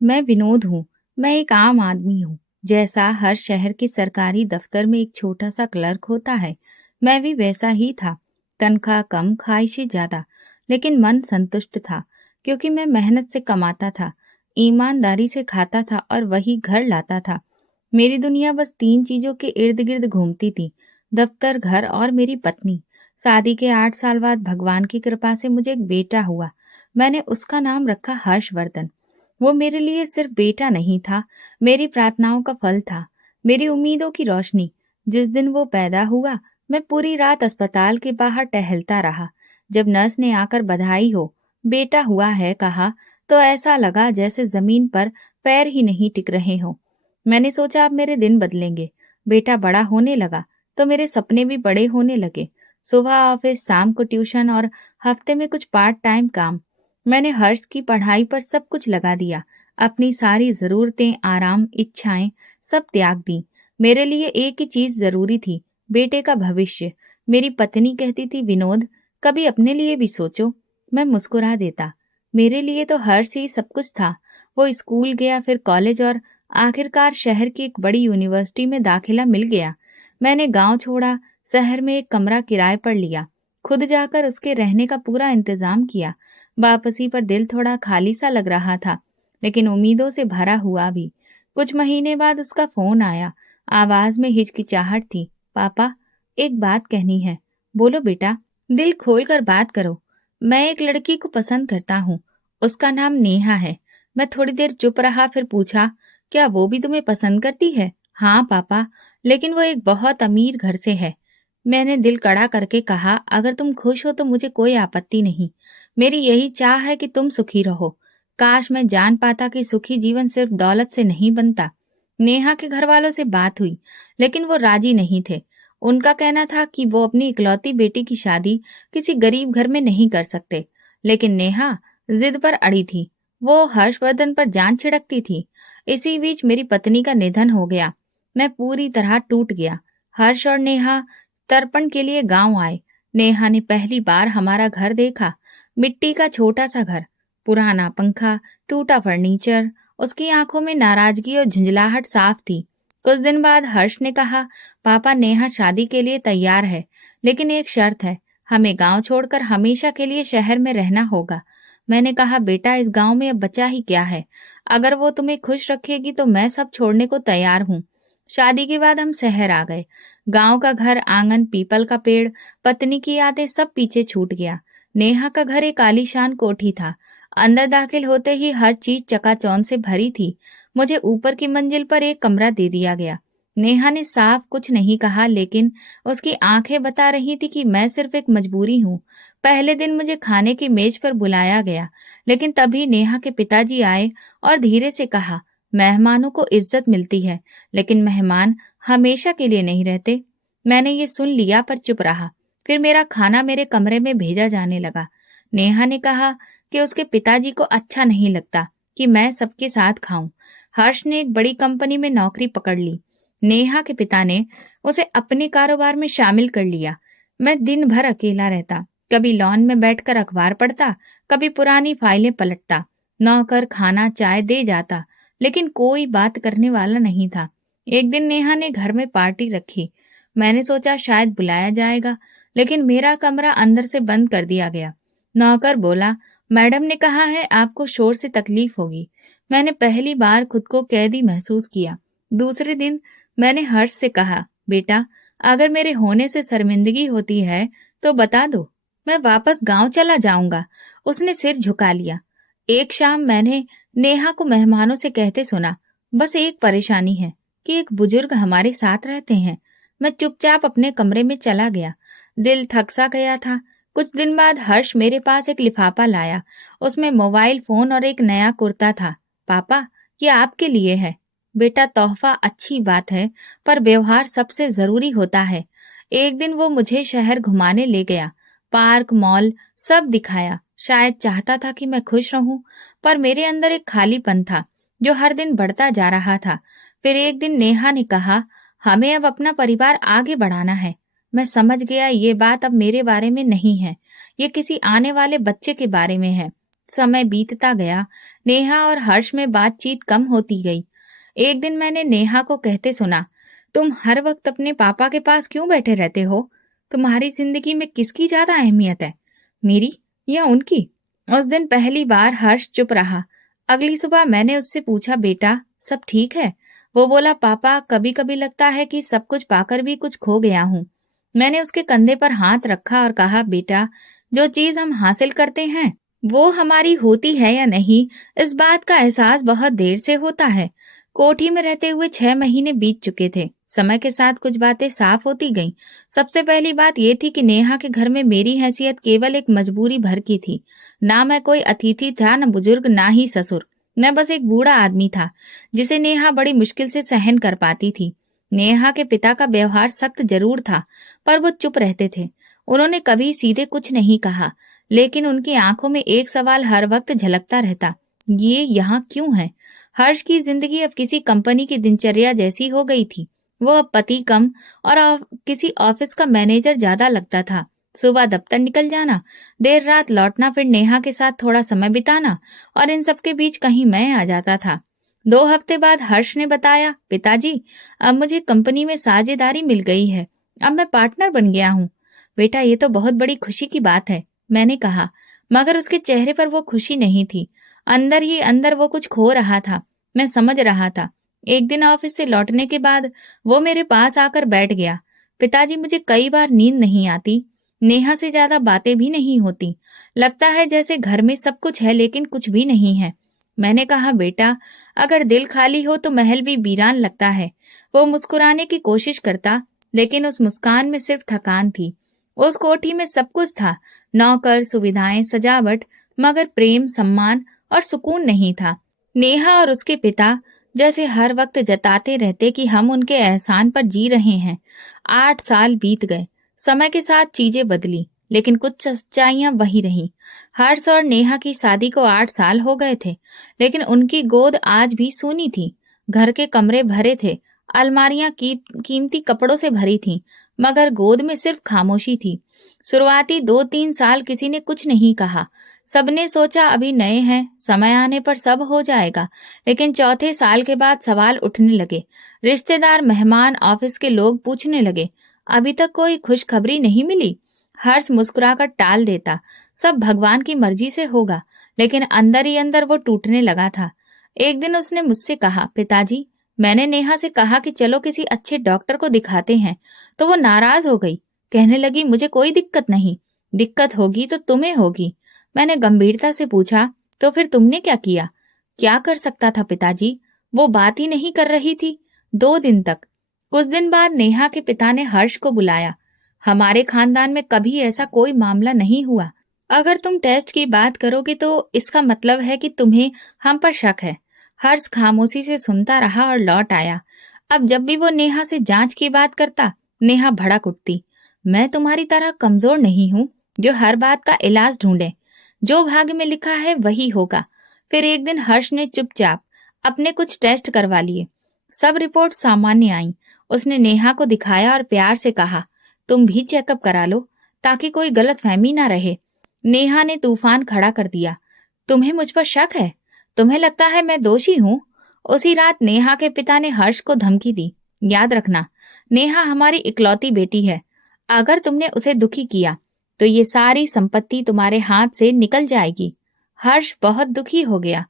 मैं विनोद हूँ। मैं एक आम आदमी हूँ। जैसा हर शहर के सरकारी दफ्तर में एक छोटा सा क्लर्क होता है, मैं भी वैसा ही था। तनख्वाह कम, ख्वाहिशें ज्यादा, लेकिन मन संतुष्ट था, क्योंकि मैं मेहनत से कमाता था, ईमानदारी से खाता था और वही घर लाता था। मेरी दुनिया बस तीन चीजों के इर्द गिर्द घूमती थी: दफ्तर, घर और मेरी पत्नी। शादी के 8 साल बाद भगवान की कृपा से मुझे एक बेटा हुआ। मैंने उसका नाम रखा हर्षवर्धन। वो मेरे लिए सिर्फ बेटा नहीं था, मेरी प्रार्थनाओं का फल था, मेरी उम्मीदों की रोशनी। जिस दिन वो पैदा हुआ, मैं पूरी रात अस्पताल के बाहर टहलता रहा। जब नर्स ने आकर बधाई हो, बेटा हुआ है कहा, तो ऐसा लगा जैसे जमीन पर पैर ही नहीं टिक रहे हों। मैंने सोचा अब मेरे दिन बदलेंगे। बेटा बड़ा होने लगा तो मेरे सपने भी बड़े होने लगे। सुबह ऑफिस, शाम को ट्यूशन और हफ्ते में कुछ पार्ट टाइम काम। मैंने हर्ष की पढ़ाई पर सब कुछ लगा दिया। अपनी सारी जरूरतें, आराम, इच्छाएं सब त्याग दी। मेरे लिए एक ही चीज जरूरी थी: बेटे का भविष्य। मेरी पत्नी कहती थी, विनोद, कभी अपने लिए भी सोचो। मैं मुस्कुरा देता। मेरे लिए तो हर्ष ही सब कुछ था। वो स्कूल गया, फिर कॉलेज, और आखिरकार शहर की एक बड़ी यूनिवर्सिटी में दाखिला मिल गया। मैंने गांव छोड़ा, शहर में एक कमरा किराए पर लिया, खुद जाकर उसके रहने का पूरा इंतजाम किया। वापसी पर दिल थोड़ा खाली सा लग रहा था, लेकिन उम्मीदों से भरा हुआ भी। कुछ महीने बाद उसका फोन आया। आवाज में हिचकिचाहट थी। पापा, एक बात कहनी है। बोलो बेटा, दिल खोल कर बात करो। मैं एक लड़की को पसंद करता हूँ। उसका नाम नेहा है। मैं थोड़ी देर चुप रहा, फिर पूछा, क्या वो भी तुम्हें पसंद करती है? हाँ पापा, लेकिन वो एक बहुत अमीर घर से है। मैंने दिल कड़ा करके कहा, अगर तुम खुश हो तो मुझे कोई आपत्ति नहीं। मेरी यही चाह है कि तुम सुखी रहो। काश मैं जान पाता कि सुखी जीवन सिर्फ दौलत से नहीं बनता। नेहा के घर वालों से बात हुई, लेकिन वो राजी नहीं थे। उनका कहना था कि वो अपनी इकलौती बेटी की शादी किसी गरीब घर में नहीं कर सकते। लेकिन नेहा जिद पर अड़ी थी। वो हर्षवर्धन पर जान छिड़कती थी। इसी बीच मेरी पत्नी का निधन हो गया। मैं पूरी तरह टूट गया। हर्ष और नेहा तर्पण के लिए गांव आए। नेहा ने पहली बार हमारा घर देखा। मिट्टी का छोटा सा घर, पुराना पंखा, टूटा फर्नीचर। उसकी आंखों में नाराजगी और झुंझलाहट साफ थी। कुछ दिन बाद हर्ष ने कहा, पापा, नेहा शादी के लिए तैयार है, लेकिन एक शर्त है, हमें गांव छोड़कर हमेशा के लिए शहर में रहना होगा। मैंने कहा, बेटा, इस गांव में अब बचा ही क्या है? अगर वो तुम्हें खुश रखेगी तो मैं सब छोड़ने को तैयार हूँ। शादी के बाद हम शहर आ गए। गांव का घर, आंगन, पीपल का पेड़, पत्नी की यादें सब पीछे छूट गया। नेहा का घर एक आलीशान कोठी था। अंदर दाखिल होते ही हर चीज चकाचौंध से भरी थी। मुझे ऊपर की मंजिल पर एक कमरा दे दिया गया। नेहा ने साफ कुछ नहीं कहा, लेकिन उसकी आंखें बता रही थी कि मैं सिर्फ एक मजबूरी हूँ। पहले दिन मुझे खाने की मेज पर बुलाया गया, लेकिन तभी नेहा के पिताजी आए और धीरे से कहा, मेहमानों को इज्जत मिलती है, लेकिन मेहमान हमेशा के लिए नहीं रहते। मैंने ये सुन लिया पर चुप रहा। फिर मेरा खाना मेरे कमरे में भेजा जाने लगा। नेहा ने कहा कि उसके पिताजी को अच्छा नहीं लगता कि मैं सबके साथ खाऊं। हर्ष ने एक बड़ी कंपनी में नौकरी पकड़ ली। नेहा के पिता ने उसे अपने कारोबार में शामिल कर लिया। मैं दिन भर अकेला रहता, कभी लॉन में बैठकर अखबार पढ़ता, कभी पुरानी फाइलें पलटता। नौकर खाना चाय दे जाता, लेकिन कोई बात करने वाला नहीं था। एक दिन नेहा ने घर में पार्टी रखी। मैंने सोचा शायद बुलाया जाएगा, लेकिन मेरा कमरा अंदर से बंद कर दिया गया। नौकर बोला, मैडम ने कहा है आपको शोर से तकलीफ होगी। मैंने पहली बार खुद को कैदी महसूस किया। दूसरे दिन मैंने हर्ष से कहा, बेटा, अगर मेरे होने से शर्मिंदगी होती है तो बता दो, मैं वापस गांव चला जाऊंगा। उसने सिर झुका लिया। एक शाम मैंने नेहा को मेहमानों से कहते सुना, बस एक परेशानी है कि एक बुजुर्ग हमारे साथ रहते हैं। मैं चुपचाप अपने कमरे में चला गया। दिल थक सा गया था। कुछ दिन बाद हर्ष मेरे पास एक लिफाफा लाया। उसमें मोबाइल फोन और एक नया कुर्ता था। पापा, ये आपके लिए है। बेटा, तोहफा अच्छी बात है, पर व्यवहार सबसे जरूरी होता है। एक दिन वो मुझे शहर घुमाने ले गया। पार्क, मॉल सब दिखाया। शायद चाहता था कि मैं खुश रहूं, पर मेरे अंदर एक खालीपन था जो हर दिन बढ़ता जा रहा था। फिर एक दिन नेहा ने कहा, हमें अब अपना परिवार आगे बढ़ाना है। मैं समझ गया ये बात अब मेरे बारे में नहीं है, ये किसी आने वाले बच्चे के बारे में है। समय बीतता गया। नेहा और हर्ष में बातचीत कम होती गई। एक दिन मैंने नेहा को कहते सुना, तुम हर वक्त अपने पापा के पास क्यों बैठे रहते हो? तुम्हारी जिंदगी में किसकी ज्यादा अहमियत है, मेरी या उनकी? उस दिन पहली बार हर्ष चुप रहा। अगली सुबह मैंने उससे पूछा, बेटा सब ठीक है? वो बोला, पापा कभी कभी लगता है कि सब कुछ पाकर भी कुछ खो गया हूँ। मैंने उसके कंधे पर हाथ रखा और कहा, बेटा जो चीज हम हासिल करते हैं वो हमारी होती है या नहीं, इस बात का एहसास बहुत देर से होता है। कोठी में रहते हुए 6 महीने बीत चुके थे। समय के साथ कुछ बातें साफ होती गईं। सबसे पहली बात ये थी कि नेहा के घर में मेरी हैसियत केवल एक मजबूरी भर की थी। ना मैं कोई अतिथि था, न बुजुर्ग, ना ही ससुर। मैं बस एक बूढ़ा आदमी था जिसे नेहा बड़ी मुश्किल से सहन कर पाती थी। नेहा के पिता का व्यवहार सख्त जरूर था, पर वो चुप रहते थे। उन्होंने कभी सीधे कुछ नहीं कहा, लेकिन उनकी आंखों में एक सवाल हर वक्त झलकता रहता, ये यहाँ क्यों है? हर्ष की जिंदगी अब किसी कंपनी की दिनचर्या जैसी हो गई थी। वो अब पति कम और किसी ऑफिस का मैनेजर ज्यादा लगता था। सुबह दफ्तर निकल जाना, देर रात लौटना, फिर नेहा के साथ थोड़ा समय बिताना, और इन सब के बीच कहीं मैं आ जाता था। 2 हफ्ते बाद हर्ष ने बताया, पिताजी अब मुझे कंपनी में साझेदारी मिल गई है, अब मैं पार्टनर बन गया हूँ। बेटा ये तो बहुत बड़ी खुशी की बात है, मैंने कहा, मगर उसके चेहरे पर वो खुशी नहीं थी। अंदर ही अंदर वो कुछ खो रहा था। मैं समझ रहा था। एक दिन ऑफिस से लौटने के बाद वो मेरे पास आकर बैठ गया। पिताजी मुझे कई बार नींद नहीं आती, नेहा से ज्यादा बातें भी नहीं होती। लगता है जैसे घर में सब कुछ है लेकिन कुछ भी नहीं है। मैंने कहा, बेटा अगर दिल खाली हो तो महल भी वीरान लगता है। वो मुस्कुराने की कोशिश करता, लेकिन उस मुस्कान में सिर्फ थकान थी। उस कोठी में सब कुछ था, नौकर, सुविधाएं, सजावट, मगर प्रेम, सम्मान और सुकून नहीं था। नेहा और उसके पिता जैसे हर वक्त जताते रहते कि हम उनके एहसान पर जी रहे हैं। 8 साल बीत गए। समय के साथ चीजें बदली, लेकिन कुछ सच्चाइयां वही रहीं। हर्ष और नेहा की शादी को 8 साल हो गए थे, लेकिन उनकी गोद आज भी सूनी थी। घर के कमरे भरे थे, अलमारियां कीमती कपड़ों से भरी थीं, मगर गोद में सिर्फ खामोशी थी। शुरुआती 2-3 साल किसी ने कुछ नहीं कहा। सबने सोचा अभी नए हैं, समय आने पर सब हो जाएगा। लेकिन चौथे साल के बाद सवाल उठने लगे। रिश्तेदार, मेहमान, ऑफिस के लोग पूछने लगे, अभी तक कोई खुशखबरी नहीं मिली? हर्ष मुस्कुराकर टाल देता, सब भगवान की मर्जी से होगा। लेकिन अंदर ही अंदर वो टूटने लगा था। एक दिन उसने मुझसे कहा, पिताजी मैंने नेहा से कहा कि चलो किसी अच्छे डॉक्टर को दिखाते हैं, तो वो नाराज हो गई। कहने लगी, मुझे कोई दिक्कत नहीं, दिक्कत होगी तो तुम्हें होगी। मैंने गंभीरता से पूछा, तो फिर तुमने क्या किया? क्या कर सकता था पिताजी? वो बात ही नहीं कर रही थी 2 दिन तक। कुछ दिन बाद नेहा के पिता ने हर्ष को बुलाया। हमारे खानदान में कभी ऐसा कोई मामला नहीं हुआ। अगर तुम टेस्ट की बात करोगे तो इसका मतलब है कि तुम्हें हम पर शक है। हर्ष खामोशी से सुनता रहा और लौट आया। अब जब भी वो नेहा से जांच की बात करता, नेहा भड़क उठती। मैं तुम्हारी तरह कमजोर नहीं हूँ जो हर बात का इलाज ढूंढे। जो भाग्य में लिखा है वही होगा। फिर एक दिन हर्ष ने चुपचाप अपने कुछ टेस्ट करवा लिए। सब रिपोर्ट सामान्य आई। उसने नेहा को दिखाया और प्यार से कहा, तुम भी चेकअप करा लो ताकि कोई गलतफहमी ना रहे। नेहा ने तूफान खड़ा कर दिया, तुम्हें मुझ पर शक है? तुम्हें लगता है मैं दोषी हूँ? उसी रात नेहा के पिता ने हर्ष को धमकी दी, याद रखना नेहा हमारी इकलौती बेटी है। अगर तुमने उसे दुखी किया तो ये सारी संपत्ति तुम्हारे हाथ से निकल जाएगी। हर्ष बहुत दुखी हो गया।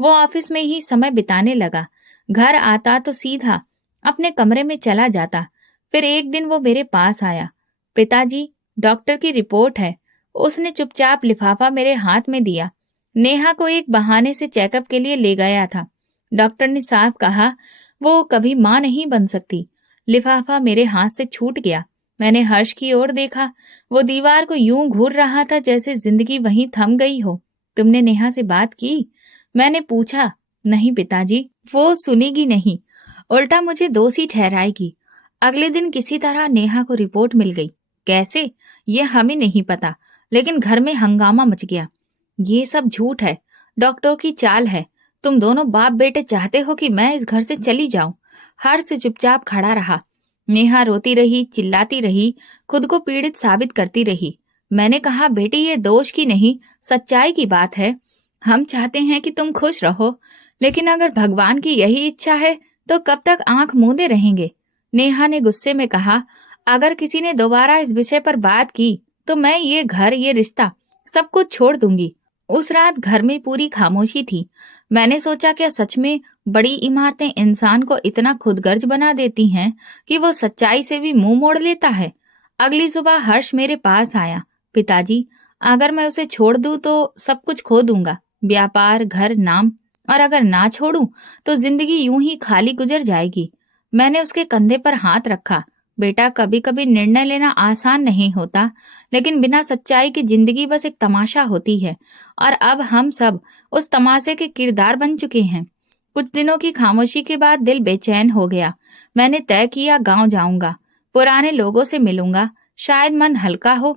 वो ऑफिस में ही समय बिताने लगा। घर आता तो सीधा अपने कमरे में चला जाता। फिर एक दिन वो मेरे पास आया, पिताजी डॉक्टर की रिपोर्ट है। उसने चुपचाप लिफाफा मेरे हाथ में दिया। नेहा को एक बहाने से चेकअप के लिए ले गया था। डॉक्टर ने साफ कहा वो कभी मां नहीं बन सकती। लिफाफा मेरे हाथ से छूट गया। मैंने हर्ष की ओर देखा। वो दीवार को यूं घूर रहा था जैसे जिंदगी वहीं थम गई हो। तुमने नेहा से बात की? मैंने पूछा। नहीं पिताजी, वो सुनेगी नहीं, उल्टा मुझे दोषी ठहराएगी। अगले दिन किसी तरह नेहा को रिपोर्ट मिल गई। कैसे ये हमें नहीं पता, लेकिन घर में हंगामा मच गया। ये सब झूठ है, डॉक्टर की चाल है। तुम दोनों बाप बेटे चाहते हो कि मैं इस घर से चली जाऊं। हर्ष चुपचाप खड़ा रहा। नेहा रोती रही, चिल्लाती रही, खुद को पीड़ित साबित करती रही। मैंने कहा, बेटी ये दोष की नहीं सच्चाई की बात है। हम चाहते हैं कि तुम खुश रहो, लेकिन अगर भगवान की यही इच्छा है तो कब तक आंख मूंदे रहेंगे? नेहा ने गुस्से में कहा। अगर किसी ने दोबारा इस विषय पर बात की तो मैं ये घर, ये रिश्ता, सब कुछ छोड़ दूंगी। उस रात घर में पूरी खामोशी थी। मैंने सोचा, क्या सच में बड़ी इमारतें इंसान को इतना खुदगर्ज बना देती हैं कि वो सच्चाई से भी मुंह मोड़ लेता है? अगली सुबह हर्ष मेरे पास आया। पिताजी, अगर मैं उसे छोड़ दूं तो सब कुछ खो दूंगा, व्यापार, घर, नाम। और अगर ना छोड़ूं तो जिंदगी यूं ही खाली गुजर जाएगी। मैंने उसके कंधे पर हाथ रखा। बेटा, कभी कभी निर्णय लेना आसान नहीं होता, लेकिन बिना सच्चाई की जिंदगी बस एक तमाशा होती है। और अब हम सब उस तमाशे के किरदार बन चुके हैं। कुछ दिनों की खामोशी के बाद दिल बेचैन हो गया। मैंने तय किया, गांव जाऊंगा, पुराने लोगों से मिलूंगा, शायद मन हल्का हो।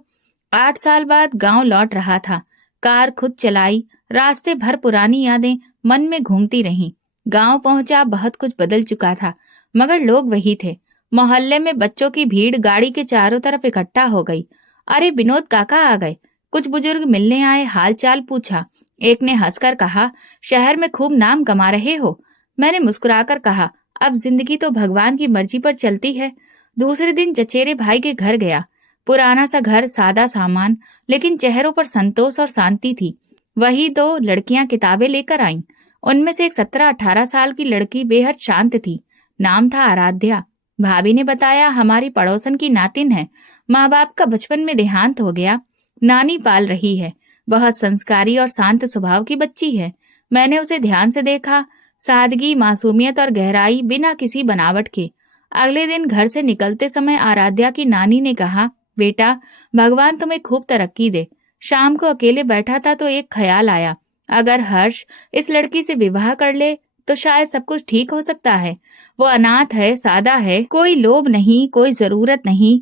8 साल बाद गांव लौट रहा था। कार खुद चलाई। रास्ते भर पुरानी यादें मन में घूमती रहीं। गांव पहुंचा, बहुत कुछ बदल चुका था, मगर लोग वही थे। मोहल्ले में बच्चों की भीड़ गाड़ी के चारों तरफ इकट्ठा हो गई। अरे विनोद काका आ गए। कुछ बुजुर्ग मिलने आए, हालचाल पूछा। एक ने हंसकर कहा, शहर में खूब नाम कमा रहे हो। मैंने मुस्कुराकर कहा, अब जिंदगी तो भगवान की मर्जी पर चलती है। दूसरे दिन चचेरे भाई के घर गया। पुराना सा घर, सादा सामान, लेकिन चेहरों पर संतोष और शांति थी। वही 2 लड़कियां किताबें लेकर आईं। उनमें से एक 17-18 साल की लड़की बेहद शांत थी। नाम था आराध्या। भाभी ने बताया, हमारी पड़ोसन की नातिन है। माँ बाप का बचपन में देहांत हो गया, नानी पाल रही है। बहुत संस्कारी और शांत स्वभाव की बच्ची है। मैंने उसे ध्यान से देखा। सादगी, मासूमियत और गहराई, बिना किसी बनावट के। अगले दिन घर से निकलते समय आराध्या की नानी ने कहा, बेटा, भगवान तुम्हें खूब तरक्की दे। शाम को अकेले बैठा था तो एक ख्याल आया, अगर हर्ष इस लड़की से विवाह कर ले तो शायद सब कुछ ठीक हो सकता है। वो अनाथ है, सादा है, कोई लोभ नहीं, कोई जरूरत नहीं,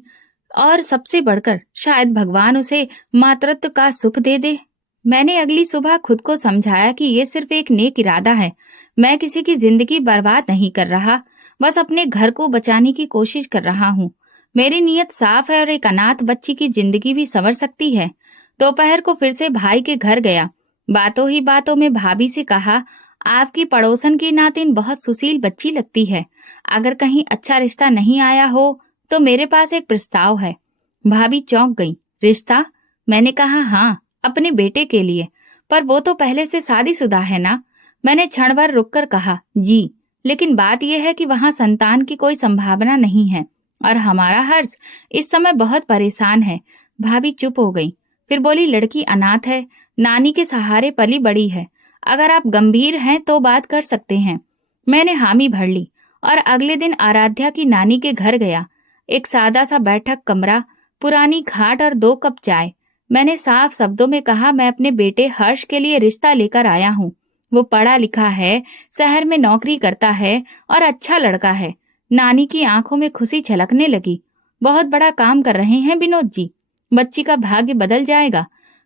और सबसे बढ़कर शायद भगवान उसे मातृत्व का सुख दे दे। मैंने अगली सुबह खुद को समझाया कि ये सिर्फ एक नेक इरादा है। मैं किसी की जिंदगी बर्बाद नहीं कर रहा, बस अपने घर को बचाने की कोशिश कर रहा हूँ। मेरी नीयत साफ है और एक अनाथ बच्ची की जिंदगी भी संवर सकती है। दोपहर को फिर से भाई के घर गया। बातों ही बातों में भाभी से कहा, आपकी पड़ोसन की नातिन बहुत सुशील बच्ची लगती है। अगर कहीं अच्छा रिश्ता नहीं आया हो तो मेरे पास एक प्रस्ताव है। भाभी चौंक गई। रिश्ता? मैंने कहा, हाँ, अपने बेटे के लिए। पर वो तो पहले से शादीशुदा है ना? मैंने क्षण भर रुककर कहा, जी, लेकिन बात यह है कि वहां संतान की कोई संभावना नहीं है और हमारा हर्ष इस समय बहुत परेशान है। भाभी चुप हो गई, फिर बोली, लड़की अनाथ है, नानी के सहारे पली बड़ी है। अगर आप गंभीर हैं तो बात कर सकते हैं। मैंने हामी भर ली और अगले दिन आराध्या की नानी के घर गया। एक सादा सा बैठक कमरा, पुरानी खाट और 2 कप चाय। मैंने साफ शब्दों में कहा, मैं अपने बेटे हर्ष के लिए रिश्ता लेकर आया हूँ। वो पढ़ा लिखा है, शहर में नौकरी करता है और अच्छा लड़का है। नानी की आंखों में खुशी छलकने लगी। बहुत बड़ा काम कर रहे हैं विनोद जी, बच्ची का भाग्य बदल जाएगा।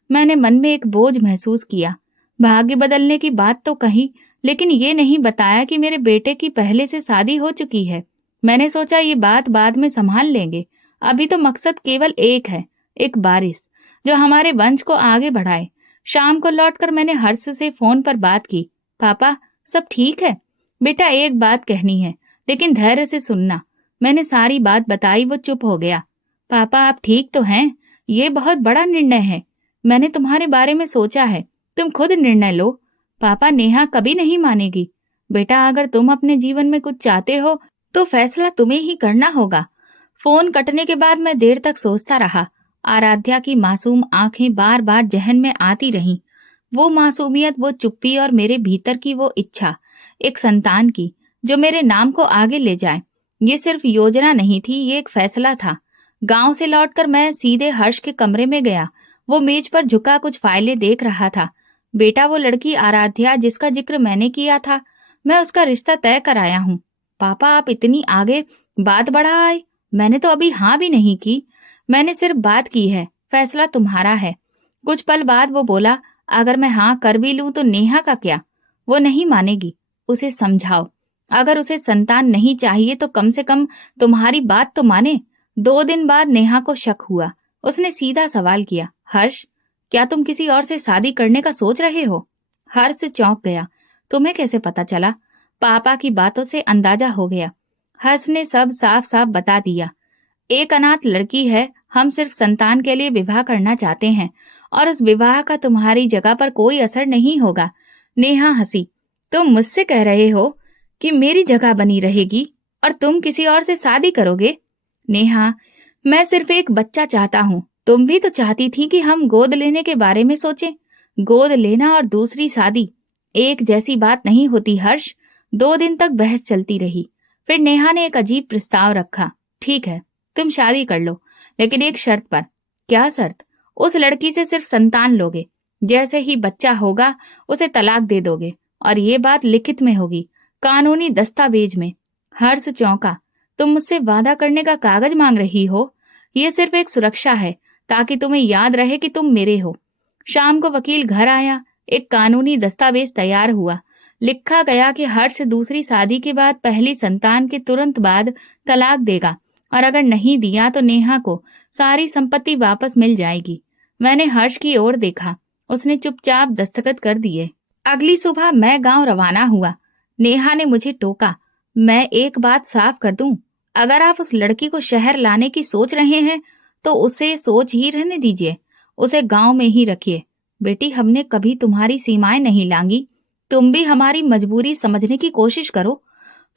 मैंने मन में एक बोझ महसूस किया। भाग्य बदलने की बात तो कही, लेकिन ये नहीं बताया कि मेरे बेटे की पहले से शादी हो चुकी है। मैंने सोचा ये बात बाद में संभाल लेंगे, अभी तो मकसद केवल एक है, एक वारिस जो हमारे वंश को आगे बढ़ाए। शाम को लौटकर मैंने हर्ष से फोन पर बात की। पापा, सब ठीक है? बेटा, एक बात कहनी है, लेकिन धैर्य से सुनना। मैंने सारी बात बताई। वो चुप हो गया। पापा, आप ठीक तो हैं? ये बहुत बड़ा निर्णय है। मैंने तुम्हारे बारे में सोचा है, तुम खुद निर्णय लो। पापा, नेहा कभी नहीं मानेगी। बेटा, अगर तुम अपने जीवन में कुछ चाहते हो तो फैसला तुम्हें ही करना होगा। फोन कटने के बाद मैं देर तक सोचता रहा। आराध्या की मासूम आंखें बार बार जहन में आती रहीं। वो मासूमियत, वो चुप्पी और मेरे भीतर की वो इच्छा, एक संतान की जो मेरे नाम को आगे ले जाए। ये सिर्फ योजना नहीं थी, ये एक फैसला था। गांव से लौटकर मैं सीधे हर्ष के कमरे में गया। वो मेज पर झुका कुछ फाइलें देख रहा था। बेटा, वो लड़की आराध्या जिसका जिक्र मैंने किया था, मैं उसका रिश्ता तय कराया हूँ। पापा, आप इतनी आगे बात बढ़ा आए। मैंने तो अभी हाँ भी नहीं की, मैंने सिर्फ बात की है, फैसला तुम्हारा है। कुछ पल बाद वो बोला, अगर मैं हाँ कर भी लूं तो नेहा का क्या? वो नहीं मानेगी, उसे समझाओ। अगर उसे संतान नहीं चाहिए तो कम से कम तुम्हारी बात तो माने। 2 दिन बाद नेहा को शक हुआ। उसने सीधा सवाल किया, हर्ष, क्या तुम किसी और से शादी करने का सोच रहे हो? हर्ष चौंक गया। तुम्हें कैसे पता चला? पापा की बातों से अंदाजा हो गया। हर्ष ने सब साफ साफ बता दिया। एक अनाथ लड़की है, हम सिर्फ संतान के लिए विवाह करना चाहते हैं और उस विवाह का तुम्हारी जगह पर कोई असर नहीं होगा। नेहा हंसी। तुम मुझसे कह रहे हो कि मेरी जगह बनी रहेगी और तुम किसी और से शादी करोगे? नेहा, मैं सिर्फ एक बच्चा चाहता हूँ। तुम भी तो चाहती थी कि हम गोद लेने के बारे में सोचें। गोद लेना और दूसरी शादी एक जैसी बात नहीं होती हर्ष। 2 दिन तक बहस चलती रही। फिर नेहा ने एक अजीब प्रस्ताव रखा। ठीक है, तुम शादी कर लो, लेकिन एक शर्त पर। क्या शर्त? उस लड़की से सिर्फ संतान लोगे, जैसे ही बच्चा होगा उसे तलाक दे दोगे, और ये बात लिखित में होगी, कानूनी दस्तावेज में। हर्ष चौंका। तुम मुझसे वादा करने का कागज मांग रही हो? ये सिर्फ एक सुरक्षा है, ताकि तुम्हें याद रहे कि तुम मेरे हो। शाम को वकील घर आया। एक कानूनी दस्तावेज तैयार हुआ। लिखा गया कि हर्ष दूसरी शादी के बाद पहली संतान के तुरंत बाद तलाक देगा, और अगर नहीं दिया तो नेहा को सारी संपत्ति वापस मिल जाएगी। मैंने हर्ष की ओर देखा। उसने चुपचाप दस्तखत कर दिए। अगली सुबह मैं गांव रवाना हुआ। नेहा ने मुझे टोका। मैं एक बात साफ कर दूं, अगर आप उस लड़की को शहर लाने की सोच रहे हैं तो उसे सोच ही रहने दीजिए। उसे गांव में ही रखिए। बेटी, हमने कभी तुम्हारी सीमाएं नहीं लांगी। तुम भी हमारी मजबूरी समझने की कोशिश करो।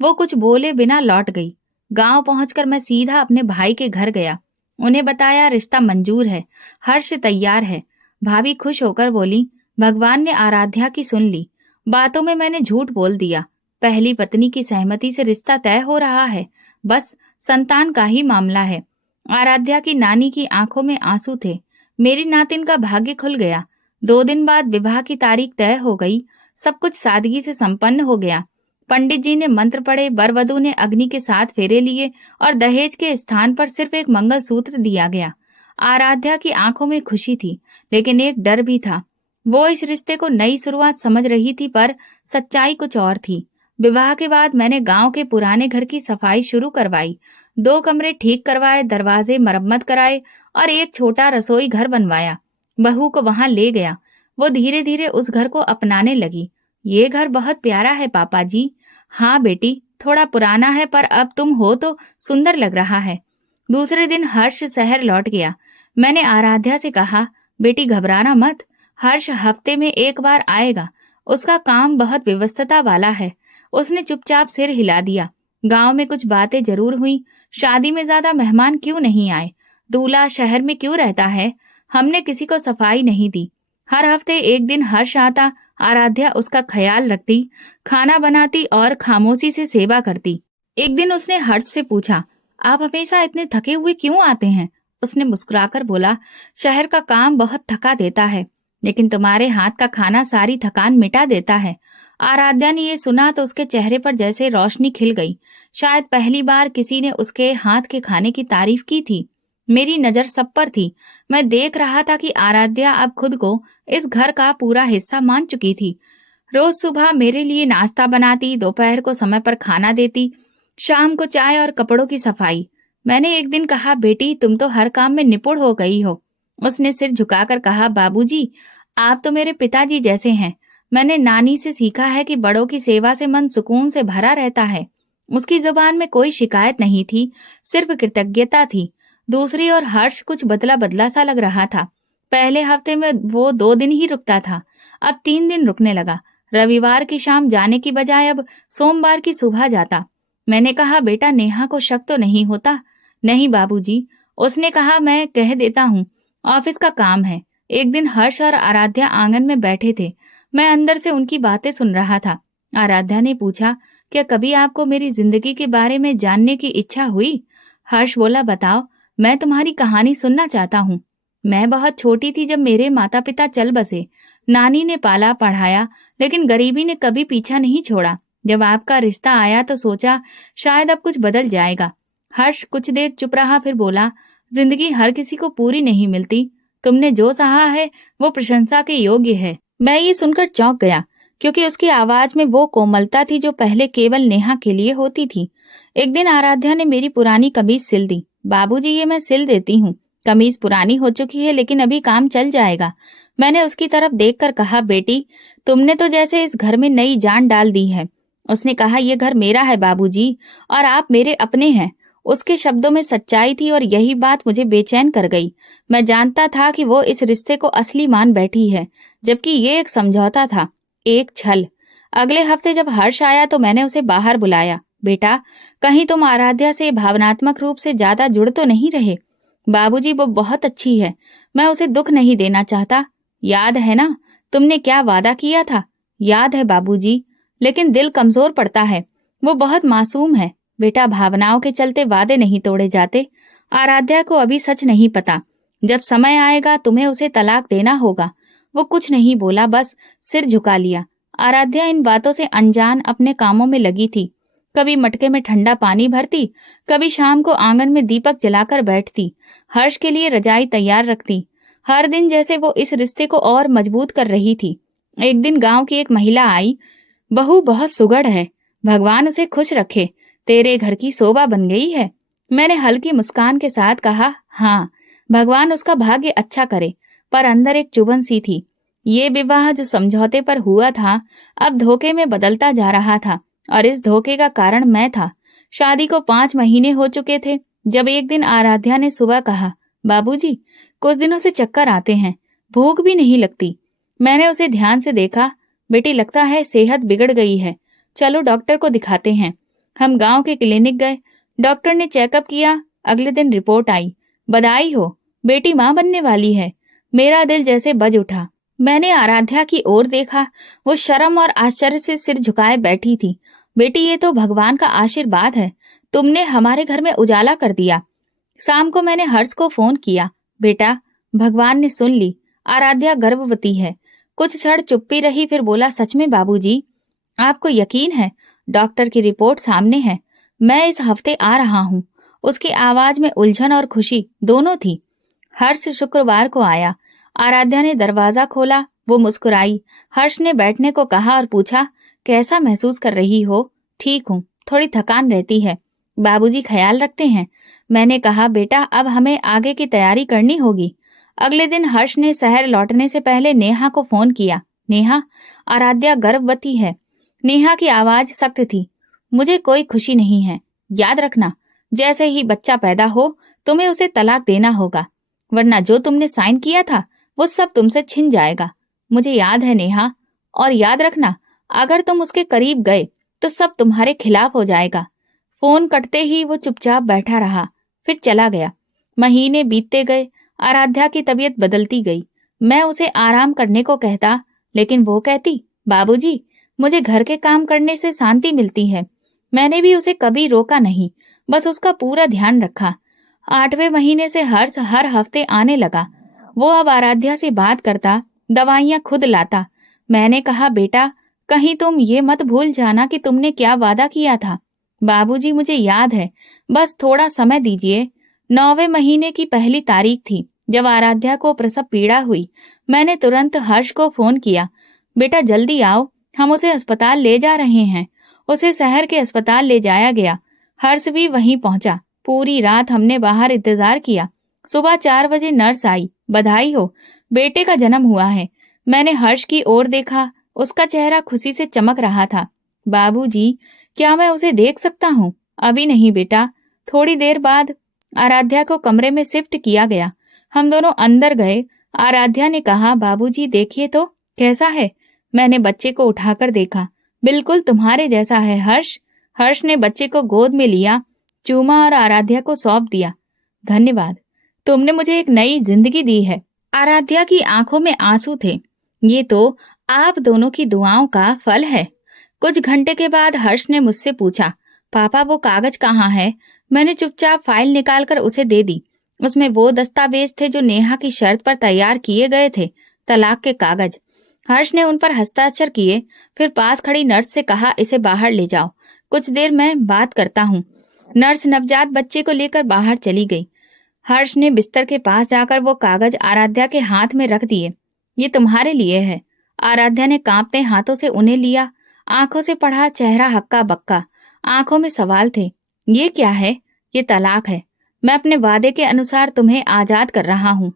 वो कुछ बोले बिना लौट गई। गांव पहुंचकर मैं सीधा अपने भाई के घर गया। उन्हें बताया रिश्ता मंजूर है, हर्ष तैयार है। भाभी खुश होकर बोली, भगवान ने आराध्या की सुन ली। बातों में मैंने झूठ बोल दिया। पहली पत्नी की सहमति से रिश्ता तय हो रहा है, बस संतान का ही मामला है। आराध्या की नानी की आंखों में आंसू थे। मेरी नातिन का भाग्य खुल गया। 2 दिन बाद विवाह की तारीख तय हो गई। सब कुछ सादगी से संपन्न हो गया। पंडित जी ने मंत्र पढ़े, वर वधू ने अग्नि के 7 फेरे लिए और दहेज के स्थान पर सिर्फ एक मंगलसूत्र दिया गया। आराध्या की आंखों में खुशी थी, लेकिन एक डर भी था। वो इस रिश्ते को नई शुरुआत समझ रही थी, पर सच्चाई कुछ और थी। विवाह के बाद मैंने गांव के पुराने घर की सफाई शुरू करवाई। 2 कमरे ठीक करवाए, दरवाजे मरम्मत कराए और एक छोटा रसोई घर बनवाया। बहू को वहां ले गया। वो धीरे धीरे उस घर को अपनाने लगी। ये घर बहुत प्यारा है पापा जी। हाँ बेटी, थोड़ा पुराना है, पर अब तुम हो तो सुंदर लग रहा है। दूसरे दिन हर्ष शहर लौट गया। मैंने आराध्या से कहा, बेटी घबराना मत, हर्ष हफ्ते में एक बार आएगा। उसका काम बहुत व्यस्तता वाला है। उसने चुपचाप सिर हिला दिया। गांव में कुछ बातें जरूर हुई। शादी में ज्यादा मेहमान क्यों नहीं आए? दूल्हा शहर में क्यों रहता है? हमने किसी को सफाई नहीं दी। हर हफ्ते एक दिन हर्ष आता। आराध्या उसका ख्याल रखती, खाना बनाती और खामोशी से सेवा करती। एक दिन उसने हर्ष से पूछा, आप हमेशा इतने थके हुए क्यों आते हैं? उसने मुस्कुराकर बोला, शहर का काम बहुत थका देता है, लेकिन तुम्हारे हाथ का खाना सारी थकान मिटा देता है। आराध्या ने ये सुना तो उसके चेहरे पर जैसे रोशनी खिल गई। शायद पहली बार किसी ने उसके हाथ के खाने की तारीफ की थी। मेरी नजर सब पर थी। मैं देख रहा था कि आराध्या अब खुद को इस घर का पूरा हिस्सा मान चुकी थी। रोज सुबह मेरे लिए नाश्ता बनाती, दोपहर को समय पर खाना देती, शाम को चाय और कपड़ों की सफाई। मैंने एक दिन कहा, बेटी तुम तो हर काम में निपुण हो गई हो। उसने सिर झुकाकर कहा, बाबूजी आप तो मेरे पिताजी जैसे हैं। मैंने नानी से सीखा है कि बड़ों की सेवा से मन सुकून से भरा रहता है। उसकी जुबान में कोई शिकायत नहीं थी, सिर्फ कृतज्ञता थी। दूसरी ओर हर्ष कुछ बदला बदला सा लग रहा था। पहले हफ्ते में वो 2 दिन ही रुकता था, अब 3 दिन रुकने लगा। रविवार की शाम जाने की बजाय अब सोमवार की सुबह जाता। मैंने कहा, बेटा नेहा को शक तो नहीं होता? नहीं बाबूजी, उसने कहा, मैं कह देता हूँ, ऑफिस का काम है। एक दिन हर्ष और आराध्या आंगन में बैठे थे। मैं अंदर से उनकी बातें सुन रहा था। आराध्या ने पूछा, क्या कभी आपको मेरी जिंदगी के बारे में जानने की इच्छा हुई? हर्ष बोला, बताओ, मैं तुम्हारी कहानी सुनना चाहता हूँ। मैं बहुत छोटी थी जब मेरे माता पिता चल बसे। नानी ने पाला पढ़ाया, लेकिन गरीबी ने कभी पीछा नहीं छोड़ा। जब आपका रिश्ता आया तो सोचा शायद अब कुछ बदल जाएगा। हर्ष कुछ देर चुप रहा, फिर बोला, जिंदगी हर किसी को पूरी नहीं मिलती। तुमने जो सहा है वो प्रशंसा के योग्य है। मैं ये सुनकर चौंक गया, क्योंकि उसकी आवाज में वो कोमलता थी जो पहले केवल नेहा के लिए होती थी। एक दिन आराध्या ने मेरी पुरानी कमीज सिल दी। बाबूजी, ये मैं सिल देती हूँ। कमीज पुरानी हो चुकी है, लेकिन अभी काम चल जाएगा। मैंने उसकी तरफ देखकर कहा, बेटी, तुमने तो जैसे इस घर में नई जान डाल दी है। उसने कहा, ये घर मेरा है बाबूजी, और आप मेरे अपने हैं। उसके शब्दों में सच्चाई थी और यही बात मुझे बेचैन कर गई। मैं जानता था कि वो इस रिश्ते को असली मान बैठी है, जबकि ये एक समझौता था, एक छल। अगले हफ्ते जब हर्ष आया तो मैंने उसे बाहर बुलाया। बेटा, कहीं तुम आराध्या से भावनात्मक रूप से ज्यादा जुड़ तो नहीं रहे? बाबूजी, वो बहुत अच्छी है, मैं उसे दुख नहीं देना चाहता। याद है ना, तुमने क्या वादा किया था? याद है बाबूजी, लेकिन दिल कमजोर पड़ता है। वो बहुत मासूम है। बेटा, भावनाओं के चलते वादे नहीं तोड़े जाते। आराध्या को अभी सच नहीं पता। जब समय आएगा तुम्हें उसे तलाक देना होगा। वो कुछ नहीं बोला, बस सिर झुका लिया। आराध्या इन बातों से अनजान अपने कामों में लगी थी। कभी मटके में ठंडा पानी भरती, कभी शाम को आंगन में दीपक जलाकर बैठती, हर्ष के लिए रजाई तैयार रखती। हर दिन जैसे वो इस रिश्ते को और मजबूत कर रही थी। एक दिन गांव की एक महिला आई। बहू बहुत सुघड़ है, भगवान उसे खुश रखे, तेरे घर की शोभा बन गई है। मैंने हल्की मुस्कान के साथ कहा, हाँ, भगवान उसका भाग्य अच्छा करे। पर अंदर एक चुभन सी थी। ये विवाह जो समझौते पर हुआ था, अब धोखे में बदलता जा रहा था, और इस धोखे का कारण मैं था। शादी को 5 महीने हो चुके थे जब एक दिन आराध्या ने सुबह कहा, बाबूजी, कुछ दिनों से चक्कर आते हैं, भूख भी नहीं लगती। मैंने उसे ध्यान से देखा। बेटी, लगता है सेहत बिगड़ गई है, चलो डॉक्टर को दिखाते हैं। हम गांव के क्लिनिक गए। डॉक्टर ने चेकअप किया। अगले दिन रिपोर्ट आई। बधाई हो, बेटी मां बनने वाली है। मेरा दिल जैसे बज उठा। मैंने आराध्या की ओर देखा। वो शर्म और आश्चर्य से सिर झुकाए बैठी थी। बेटी, ये तो भगवान का आशीर्वाद है, तुमने हमारे घर में उजाला कर दिया। शाम को मैंने हर्ष को फोन किया। बेटा, भगवान ने सुन ली, आराध्या गर्भवती है। कुछ क्षण चुप्पी रही, फिर बोला, सच में बाबूजी? आपको यकीन है? डॉक्टर की रिपोर्ट सामने है। मैं इस हफ्ते आ रहा हूँ। उसकी आवाज में उलझन और खुशी दोनों थी। हर्ष शुक्रवार को आया। आराध्या ने दरवाजा खोला। वो मुस्कुराई। हर्ष ने बैठने को कहा और पूछा, कैसा महसूस कर रही हो? ठीक हूँ, थोड़ी थकान रहती है। बाबूजी ख्याल रखते हैं। मैंने कहा, बेटा, अब हमें आगे की तैयारी करनी होगी। अगले दिन हर्ष ने शहर लौटने से पहले नेहा को फोन किया। नेहा, आराध्या गर्भवती है। नेहा की आवाज सख्त थी। मुझे कोई खुशी नहीं है। याद रखना, जैसे ही बच्चा पैदा हो तुम्हें उसे तलाक देना होगा, वरना जो तुमने साइन किया था वो सब तुमसे छिन जाएगा। मुझे याद है नेहा, और याद रखना, अगर तुम उसके करीब गए तो सब तुम्हारे खिलाफ हो जाएगा। फोन कटते ही वो चुपचाप बैठा रहा, फिर चला गया। महीने बीतते गए। आराध्या की तबीयत बदलती गई। मैं उसे आराम करने को कहता, लेकिन वो कहती, बाबूजी, मुझे घर के काम करने से शांति मिलती है। मैंने भी उसे कभी रोका नहीं, बस उसका पूरा ध्यान रखा। 8वें महीने से हर्ष हर हफ्ते आने लगा। वो अब आराध्या से बात करता, दवाइयां खुद लाता। मैंने कहा, बेटा, कहीं तुम ये मत भूल जाना कि तुमने क्या वादा किया था। बाबूजी, मुझे याद है, बस थोड़ा समय दीजिए। 9वें महीने की पहली तारीख थी जब आराध्या को प्रसव पीड़ा हुई। मैंने तुरंत हर्ष को फोन किया, बेटा जल्दी आओ, हम उसे अस्पताल ले जा रहे हैं। उसे शहर के अस्पताल ले जाया गया। हर्ष भी वहीं पहुंचा। पूरी रात हमने बाहर इंतजार किया। सुबह 4 बजे नर्स आई। बधाई हो, बेटे का जन्म हुआ है। मैंने हर्ष की ओर देखा। उसका चेहरा खुशी से चमक रहा था। बाबूजी, क्या मैं उसे देख सकता हूँ? अभी नहीं बेटा, थोड़ी देर बाद। आराध्या को कमरे में शिफ्ट किया गया। हम दोनों अंदर गए। आराध्या ने कहा, बाबूजी देखिए तो कैसा है। मैंने बच्चे को उठाकर देखा। बिल्कुल तुम्हारे जैसा है हर्ष। हर्ष ने बच्चे को गोद में लिया, चूमा और आराध्या को सौंप दिया। धन्यवाद, तुमने मुझे एक नई जिंदगी दी है। आराध्या की आंखों में आंसू थे। ये तो आप दोनों की दुआओं का फल है। कुछ घंटे के बाद हर्ष ने मुझसे पूछा, पापा वो कागज कहाँ है? मैंने चुपचाप फाइल निकालकर उसे दे दी। उसमें वो दस्तावेज थे जो नेहा की शर्त पर तैयार किए गए थे, तलाक के कागज। हर्ष ने उन पर हस्ताक्षर किए, फिर पास खड़ी नर्स से कहा, इसे बाहर ले जाओ, कुछ देर मैं बात करता हूँ। नर्स नवजात बच्चे को लेकर बाहर चली गई। हर्ष ने बिस्तर के पास जाकर वो कागज आराध्या के हाथ में रख दिए। ये तुम्हारे लिए है। आराध्या ने कांपते हाथों से उन्हें लिया, आंखों से पढ़ा, चेहरा हक्का बक्का, आंखों में सवाल थे। ये क्या है? ये तलाक है। मैं अपने वादे के अनुसार तुम्हें आजाद कर रहा हूँ।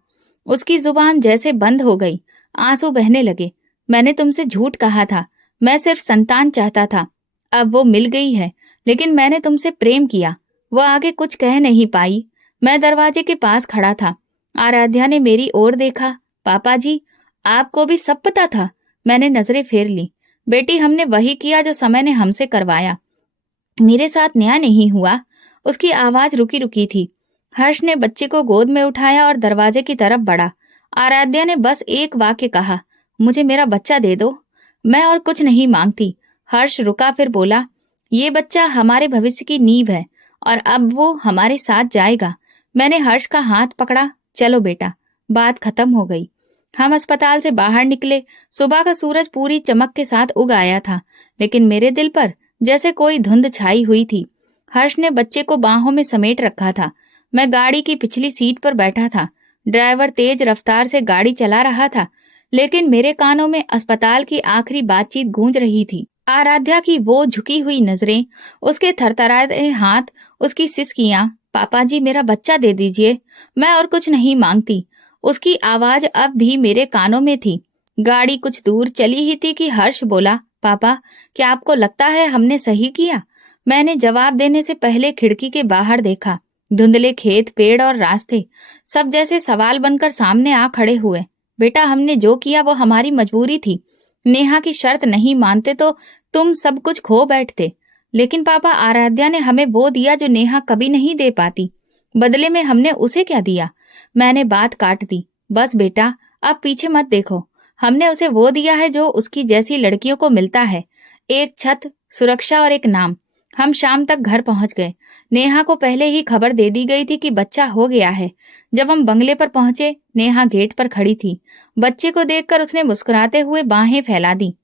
उसकी जुबान जैसे बंद हो गई। आंसू बहने लगे। मैंने तुमसे झूठ कहा था, मैं सिर्फ संतान चाहता था। अब वो मिल गई है, लेकिन मैंने तुमसे प्रेम किया। वो आगे कुछ कह नहीं पाई। मैं दरवाजे के पास खड़ा था। आराध्या ने मेरी ओर देखा। पापा जी, आपको भी सब पता था? मैंने नजरें फेर ली। बेटी, हमने वही किया जो समय ने हमसे करवाया। मेरे साथ न्याय नहीं हुआ। उसकी आवाज रुकी रुकी थी। हर्ष ने बच्चे को गोद में उठाया और दरवाजे की तरफ बढ़ा। आराध्या ने बस एक वाक्य कहा, मुझे मेरा बच्चा दे दो, मैं और कुछ नहीं मांगती। हर्ष रुका, फिर बोला, ये बच्चा हमारे भविष्य की नींव है और अब वो हमारे साथ जाएगा। मैंने हर्ष का हाथ पकड़ा। चलो बेटा। बात खत्म हो गई। हम अस्पताल से बाहर निकले। सुबह का सूरज पूरी चमक के साथ उग आया था, लेकिन मेरे दिल पर जैसे कोई धुंध छाई हुई थी। हर्ष ने बच्चे को बाहों में समेट रखा था। मैं गाड़ी की पिछली सीट पर बैठा था। ड्राइवर तेज रफ्तार से गाड़ी चला रहा था, लेकिन मेरे कानों में अस्पताल की आखिरी बातचीत गूंज रही थी। आराध्या की वो झुकी हुई नजरें, उसके थरथराते हाथ, उसकी सिसकियां, पापा जी मेरा बच्चा दे दीजिए, मैं और कुछ नहीं मांगती। उसकी आवाज अब भी मेरे कानों में थी। गाड़ी कुछ दूर चली ही थी कि हर्ष बोला, पापा, क्या आपको लगता है हमने सही किया? मैंने जवाब देने से पहले खिड़की के बाहर देखा। धुंधले खेत, पेड़ और रास्ते सब जैसे सवाल बनकर सामने आ खड़े हुए। बेटा, हमने जो किया वो हमारी मजबूरी थी। नेहा की शर्त नहीं मानते तो तुम सब कुछ खो बैठते। लेकिन पापा, आराध्या ने हमें वो दिया जो नेहा कभी नहीं दे पाती। बदले में हमने उसे क्या दिया? मैंने बात काट दी। बस बेटा, अब पीछे मत देखो। हमने उसे वो दिया है जो उसकी जैसी लड़कियों को मिलता है, एक छत, सुरक्षा और एक नाम। हम शाम तक घर पहुंच गए। नेहा को पहले ही खबर दे दी गई थी कि बच्चा हो गया है। जब हम बंगले पर पहुंचे, नेहा गेट पर खड़ी थी। बच्चे को देखकर उसने मुस्कुराते हुए बाहें फैला दी।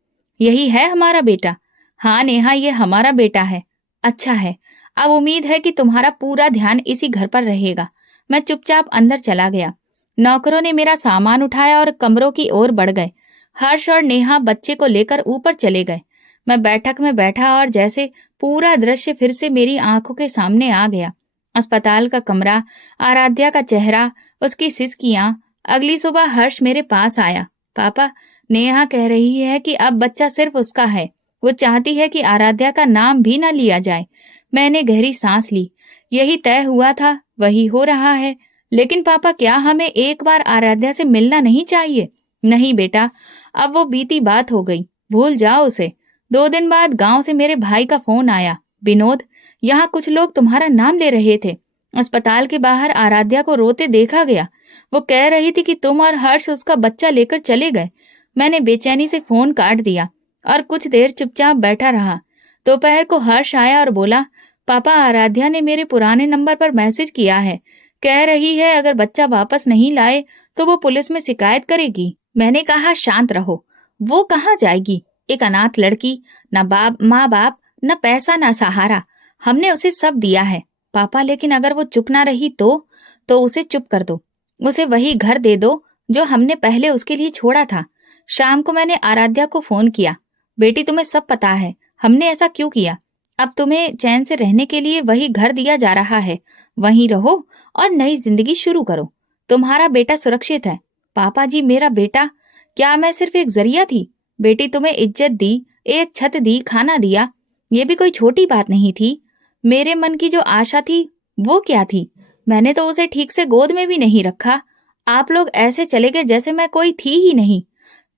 यही है हमारा बेटा? हाँ नेहा, ये हमारा बेटा है। अच्छा है, अब उम्मीद है कि तुम्हारा पूरा ध्यान इसी घर पर रहेगा। मैं चुपचाप अंदर चला गया। नौकरों ने मेरा सामान उठाया और कमरों की ओर बढ़ गए। हर्ष और नेहा बच्चे को लेकर ऊपर चले गए। मैं बैठक में बैठा और जैसे पूरा दृश्य फिर से मेरी आंखों के सामने आ गया। अस्पताल का कमरा, आराध्या का चेहरा, उसकी सिसकियां। अगली सुबह हर्ष मेरे पास आया। पापा, नेहा कह रही है कि अब बच्चा सिर्फ उसका है। वो चाहती है कि आराध्या का नाम भी न लिया जाए। मैंने गहरी सांस ली। यही तय हुआ था, वही हो रहा है। लेकिन पापा, क्या हमें एक बार आराध्या से मिलना नहीं चाहिए? नहीं बेटा, अब वो बीती बात हो गई, भूल जाओ उसे। 2 दिन बाद गांव से मेरे भाई का फोन आया। विनोद, यहाँ कुछ लोग तुम्हारा नाम ले रहे थे। अस्पताल के बाहर आराध्या को रोते देखा गया। वो कह रही थी कि तुम और हर्ष उसका बच्चा लेकर चले गए। मैंने बेचैनी से फोन काट दिया और कुछ देर चुपचाप बैठा रहा। दोपहर को हर्ष आया और बोला, पापा, आराध्या ने मेरे पुराने नंबर पर मैसेज किया है। कह रही है अगर बच्चा वापस नहीं लाए तो वो पुलिस में शिकायत करेगी। मैंने कहा, शांत रहो। वो कहाँ जाएगी? एक अनाथ लड़की, न बाप, माँ बाप, न पैसा, न सहारा। हमने उसे सब दिया है। पापा, लेकिन अगर वो चुप ना रही तो उसे चुप कर दो। उसे वही घर दे दो जो हमने पहले उसके लिए छोड़ा था। शाम को मैंने आराध्या को फोन किया। बेटी, तुम्हें सब पता है हमने ऐसा क्यों किया। अब तुम्हें चैन से रहने के लिए वही घर दिया जा रहा है। वहीं रहो और नई जिंदगी शुरू करो। तुम्हारा बेटा सुरक्षित है। पापा जी, मेरा बेटा? क्या मैं सिर्फ एक जरिया थी? बेटी, तुम्हें इज्जत दी, एक छत दी, खाना दिया। ये भी कोई छोटी बात नहीं थी। मेरे मन की जो आशा थी वो क्या थी? मैंने तो उसे ठीक से गोद में भी नहीं रखा। आप लोग ऐसे चले गए जैसे मैं कोई थी ही नहीं।